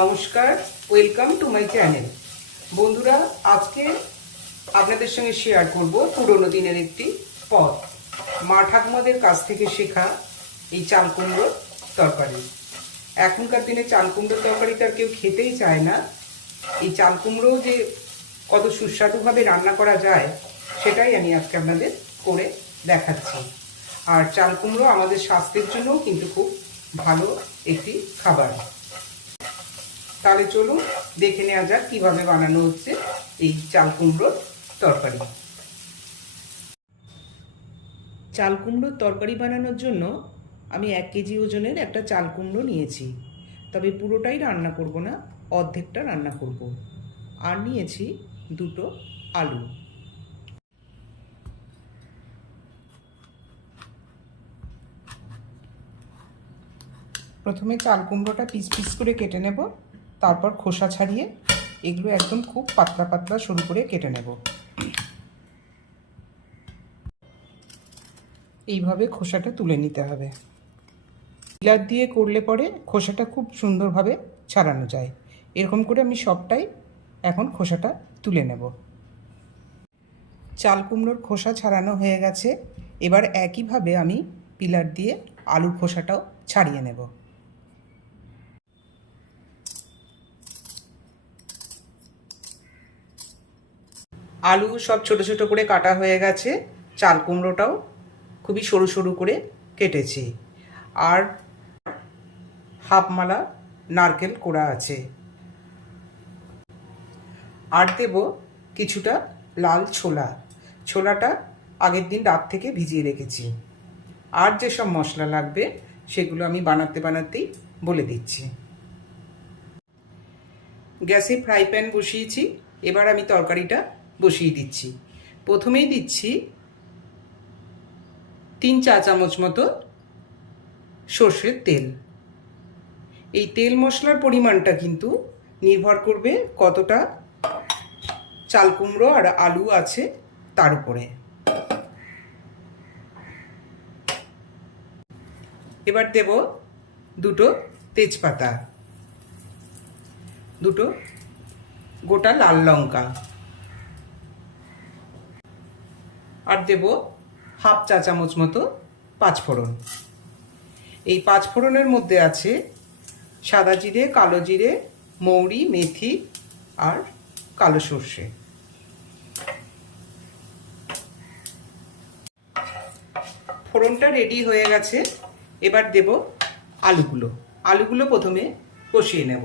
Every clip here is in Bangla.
নমস্কার ওয়েলকাম টু মাই চ্যানেল বন্ধুরা, আজকে আপনাদের সঙ্গে শেয়ার করব পুরোনো দিনের একটি পদ। মা ঠাকুমাদের কাছ থেকে শেখা এই চাল কুমড়োর তরকারি। এখনকার দিনে চাল কুমড়োর তরকারি আর কেউ খেতেই চায় না। এই চাল কুমড়ো যে কত সুস্বাদুভাবে রান্না করা যায়, সেটাই আমি আজকে আপনাদের করে দেখাচ্ছি। আর চাল কুমড়ো আমাদের স্বাস্থ্যের জন্যও কিন্তু খুব ভালো একটি খাবার। তাহলে চলুন দেখে নেওয়া যাক কীভাবে বানানো হচ্ছে এই চাল কুমড়োর তরকারি। চাল কুমড়োর তরকারি বানানোর জন্য আমি এক কেজি ওজনের একটা চাল কুমড়ো নিয়েছি। তবে পুরোটাই রান্না করব না, অর্ধেকটা রান্না করব। আর নিয়েছি দুটো আলু। প্রথমে চাল কুমড়োটা পিস পিস করে কেটে নেব। তারপর খোসা ছাড়িয়ে এগুলো একদম খুব পাতলা পাতলা সরু করে কেটে নেব। এইভাবে খোসাটা তুলে নিতে হবে। পিলার দিয়ে করলে পরে খোসাটা খুব সুন্দরভাবে ছাড়ানো যায়। এরকম করে আমি সবটাই এখন খোসাটা তুলে নেব। চাল কুমড়োর খোসা ছাড়ানো হয়ে গেছে। এবার একইভাবে আমি পিলার দিয়ে আলুর খোসাটাও ছাড়িয়ে নেব। আলু সব ছোট ছোট করে কাটা হয়ে গেছে, চাল কুমড়োটাও খুবই সরু সরু করে কেটেছি। আর হাফমালা নারকেল কোড়া আছে। আর দেব কিছুটা লাল ছোলা। ছোলাটা আগের দিন রাত থেকে ভিজিয়ে রেখেছি। আর যেসব মশলা লাগবে সেগুলো আমি বানাতে বানাতেই বলে দিচ্ছি। গ্যাসে ফ্রাই প্যান বসিয়েছি। এবার আমি তরকারিটা বসিয়ে দিচ্ছি। প্রথমেই দিচ্ছি তিন চা চামচ মতো সর্ষের তেল। এই তেল মশলার পরিমাণটা কিন্তু নির্ভর করবে কতটা চাল কুমড়ো আর আলু আছে তার উপরে। এবার দেব দুটো তেজপাতা। দুটো গোটা লাল লঙ্কা। আর দেব হাফ চা চামচ মতো পাঁচফোড়ন এই পাঁচফোড়নের মধ্যে আছে সাদা জিরে, কালো জিরে, মৌরি, মেথি আর কালো সর্ষে। ফোড়নটা রেডি হয়ে গেছে। এবার দেব আলুগুলো। আলুগুলো প্রথমে কষিয়ে নেব।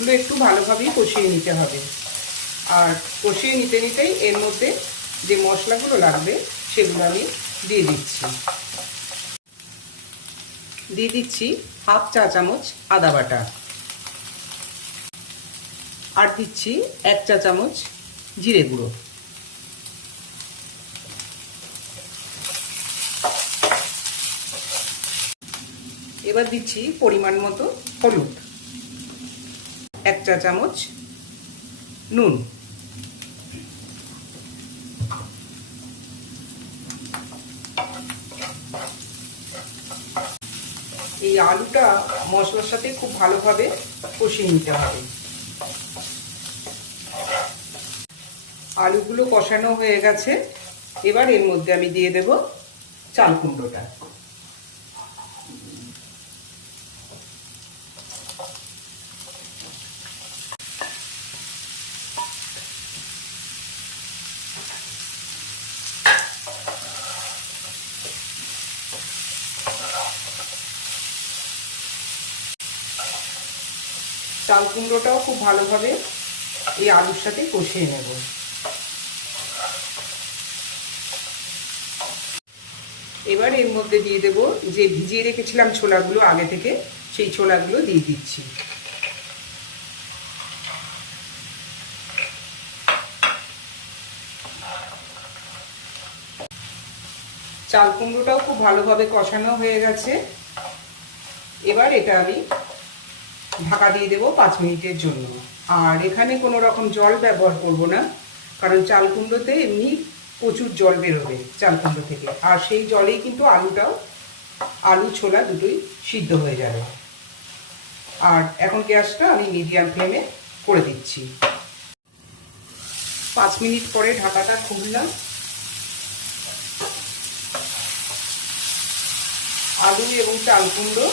আলুগুলো একটু ভালোভাবেই কষিয়ে নিতে হবে। আর কষিয়ে নিতে নিতেই এর মধ্যে যে মশলাগুলো লাগবে, সেগুলো আমি দিয়ে দিচ্ছি। দিয়ে দিচ্ছি হাফ চা চামচ আদা বাটা। আর দিচ্ছি এক চা চামচ জিরে গুঁড়ো। এবার দিচ্ছি পরিমাণ মতো হলুদ। এক চা চামচ নুন। এই আলুটা মশলার সাথে খুব ভালোভাবে কষিয়ে নিতে হবে। আলুগুলো কষানো হয়ে গেছে। এবার এর মধ্যে আমি দিয়ে দেব চাল কুমড়োটা। চাল কুমড়োটাও খুব ভালোভাবে এই আলুর সাথে কষিয়ে নেব। এবার এর মধ্যে দিয়ে দেব যে ভিজিয়ে রেখেছিলাম ছোলাগুলো আগে থেকে, সেই ছোলাগুলো দিয়ে দিচ্ছি। চাল কুমড়োটাও খুব ভালোভাবে কষানো হয়ে গেছে। এবার এটা আমি ঢাকা দিয়ে দেবো পাঁচ মিনিটের জন্য। আর এখানে কোনো রকম জল ব্যবহার করব না, কারণ চাল কুমড়োতে এমনি প্রচুর জল বেরোবে চাল কুমড়ো থেকে। আর সেই জলেই কিন্তু আলুটাও, আলু ছোলা দুটোই সিদ্ধ হয়ে যাবে। আর এখন গ্যাসটা আমি মিডিয়াম ফ্লেমে করে দিচ্ছি। পাঁচ মিনিট পরে ঢাকাটা খুললাম। আলু এবং চাল কুমড়ো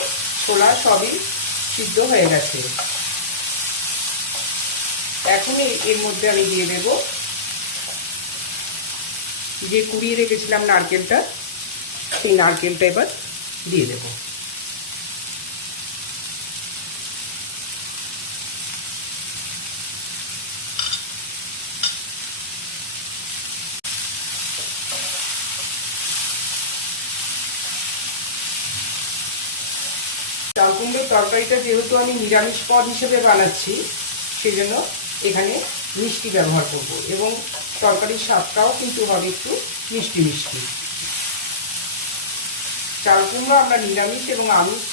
ছোলা সবই সিদ্ধ হয়ে গেছে। এখন এর মধ্যে আমি দিয়ে দেব। যে কুড়িয়ে রেখেছিলাম নারকেলটা, সেই নারকেলটা এবার দিয়ে দেব। চাল কুমড়োর তরকারিটা যেহেতু আমি নিরামিষ পদ হিসেবে বানাচ্ছি সেই জন্য এখানে মিষ্টি ব্যবহার করব এবং তরকারির স্বাদটাও কিন্তু হবে একটু মিষ্টি মিষ্টি। চাল কুমড়ো আমরা নিরামিষ এবং আমিষ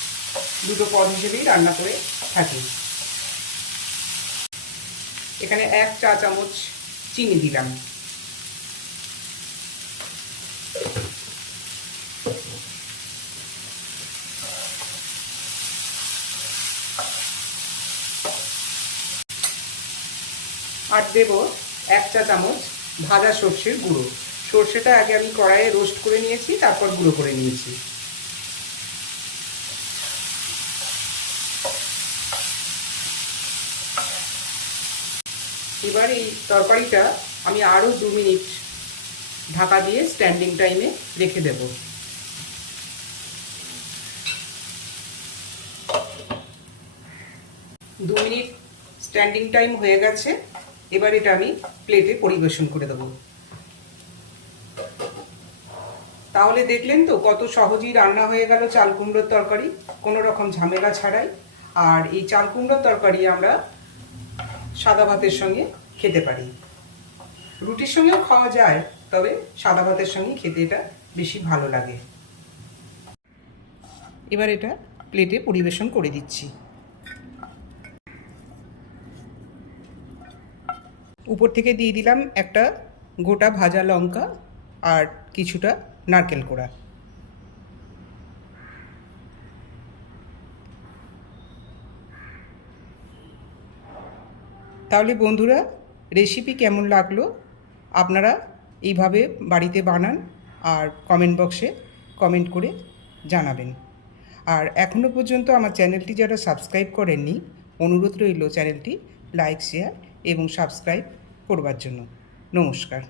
দুটো পদ হিসেবেই রান্না করে থাকি। এখানে এক চা চামচ চিনি দিলাম। দেব এক চা চামচ ভাজা সর্ষের গুঁড়ো। সর্ষেটা আগে আমি কড়াইয়ে রোস্ট করে নিয়েছি, তারপর গুঁড়ো করে নিয়েছি। এবার এই তরকারিটা আমি আরও দু মিনিট ঢাকা দিয়ে স্ট্যান্ডিং টাইমে রেখে দেব। দু মিনিট স্ট্যান্ডিং টাইম হয়ে গেছে। এবার এটা আমি প্লেটে পরিবেশন করে দেবো। তাহলে দেখলেন তো কত সহজেই রান্না হয়ে গেল চাল কুমড়োর তরকারি, কোনো রকম ঝামেলা ছাড়াই। আর এই চাল কুমড়োর তরকারি আমরা সাদা ভাতের সঙ্গে খেতে পারি। রুটির সঙ্গেও খাওয়া যায়, তবে সাদা ভাতের সঙ্গে খেতে এটা বেশি ভালো লাগে। এবার এটা প্লেটে পরিবেশন করে দিচ্ছি। উপর থেকে দিয়ে দিলাম একটা গোটা ভাজা লঙ্কা আর কিছুটা নারকেল কোড়া। তাহলে বন্ধুরা রেসিপি কেমন লাগল? আপনারা এইভাবে বাড়িতে বানান আর কমেন্ট বক্সে কমেন্ট করে জানাবেন। আর এখনও পর্যন্ত আমার চ্যানেলটি যারা সাবস্ক্রাইব করেননি, অনুরোধ রইল চ্যানেলটি লাইক শেয়ার এবং সাবস্ক্রাইব করবার জন্য। নমস্কার।